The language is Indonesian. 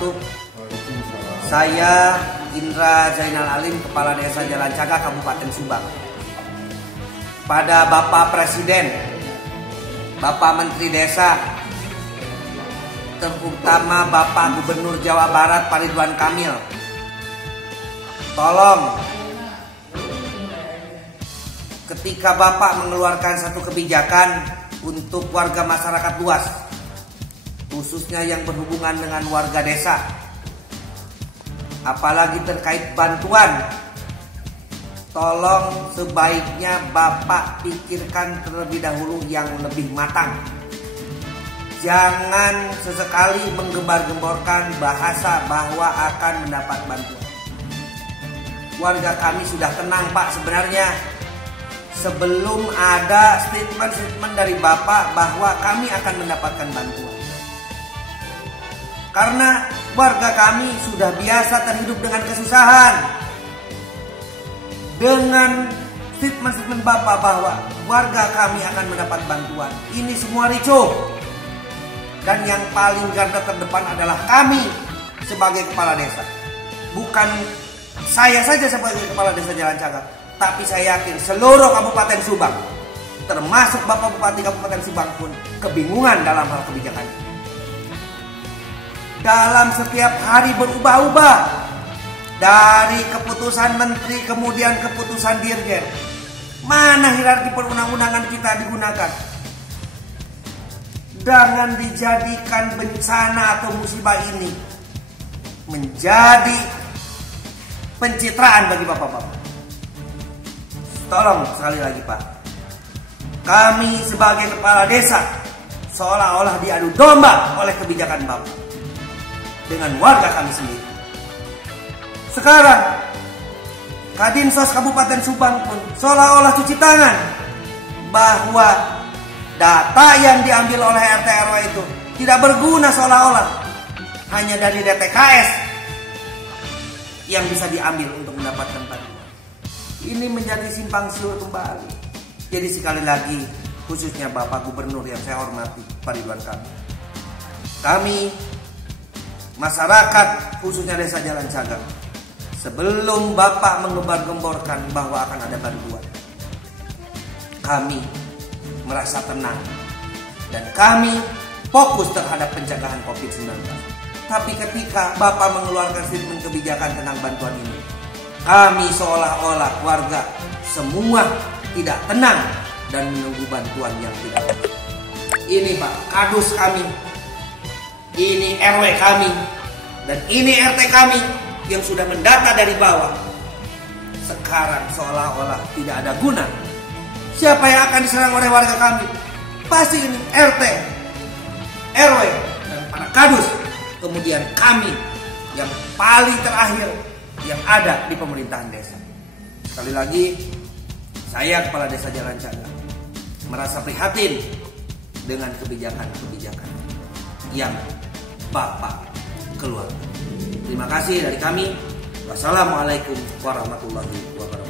wabarakatuh. Saya Indra Zainal Alim, Kepala Desa Jalan Caga, Kabupaten Subang. Pada Bapak Presiden, Bapak Menteri Desa, terutama Bapak Gubernur Jawa Barat Pak Ridwan Kamil, tolong ketika Bapak mengeluarkan satu kebijakan untuk warga masyarakat luas, khususnya yang berhubungan dengan warga desa, apalagi terkait bantuan, tolong sebaiknya Bapak pikirkan terlebih dahulu yang lebih matang. Jangan sesekali menggembar-gemborkan bahasa bahwa akan mendapat bantuan. Warga kami sudah tenang, Pak, sebenarnya sebelum ada statement dari Bapak bahwa kami akan mendapatkan bantuan. Karena warga kami sudah biasa terhidup dengan kesusahan. Dengan statement Bapak bahwa warga kami akan mendapat bantuan, ini semua ricuh. Dan yang paling garda terdepan adalah kami sebagai kepala desa. Bukan saya saja sebagai kepala desa Jalan Caga, tapi saya yakin seluruh Kabupaten Subang, termasuk Bapak Bupati Kabupaten Subang pun kebingungan dalam hal kebijakan. Dalam setiap hari berubah-ubah, dari keputusan menteri kemudian keputusan dirjen. Mana hierarki perundang-undangan kita digunakan? Jangan dijadikan bencana atau musibah ini menjadi pencitraan bagi bapak-bapak. Tolong sekali lagi, Pak, kami sebagai kepala desa seolah-olah diadu domba oleh kebijakan Bapak dengan warga kami sendiri. Sekarang Kadinsos Kabupaten Subang pun seolah-olah cuci tangan bahwa data yang diambil oleh RT RW itu tidak berguna, seolah-olah hanya dari DTKS yang bisa diambil untuk mendapatkan bantuan. Ini menjadi simpang siur kembali. Jadi sekali lagi, khususnya Bapak Gubernur yang saya hormati, Pak Ridwan Kamil, kami masyarakat khususnya Desa Jalan Caga, sebelum Bapak mengembar-gemborkan bahwa akan ada bantuan, kami merasa tenang dan kami fokus terhadap pencegahan COVID-19. Tapi ketika Bapak mengeluarkan statement kebijakan tentang bantuan ini, kami seolah-olah warga semua tidak tenang dan menunggu bantuan yang tidak ada. Ini Pak, kadus kami, ini RW kami, dan ini RT kami yang sudah mendata dari bawah. Sekarang seolah-olah tidak ada guna. Siapa yang akan diserang oleh warga kami? Pasti ini RT, RW, dan para kadus. Kemudian kami yang paling terakhir yang ada di pemerintahan desa. Sekali lagi, saya Kepala Desa Jalan Caga merasa prihatin dengan kebijakan-kebijakan yang Bapak keluarkan. Terima kasih dari kami. Wassalamualaikum warahmatullahi wabarakatuh.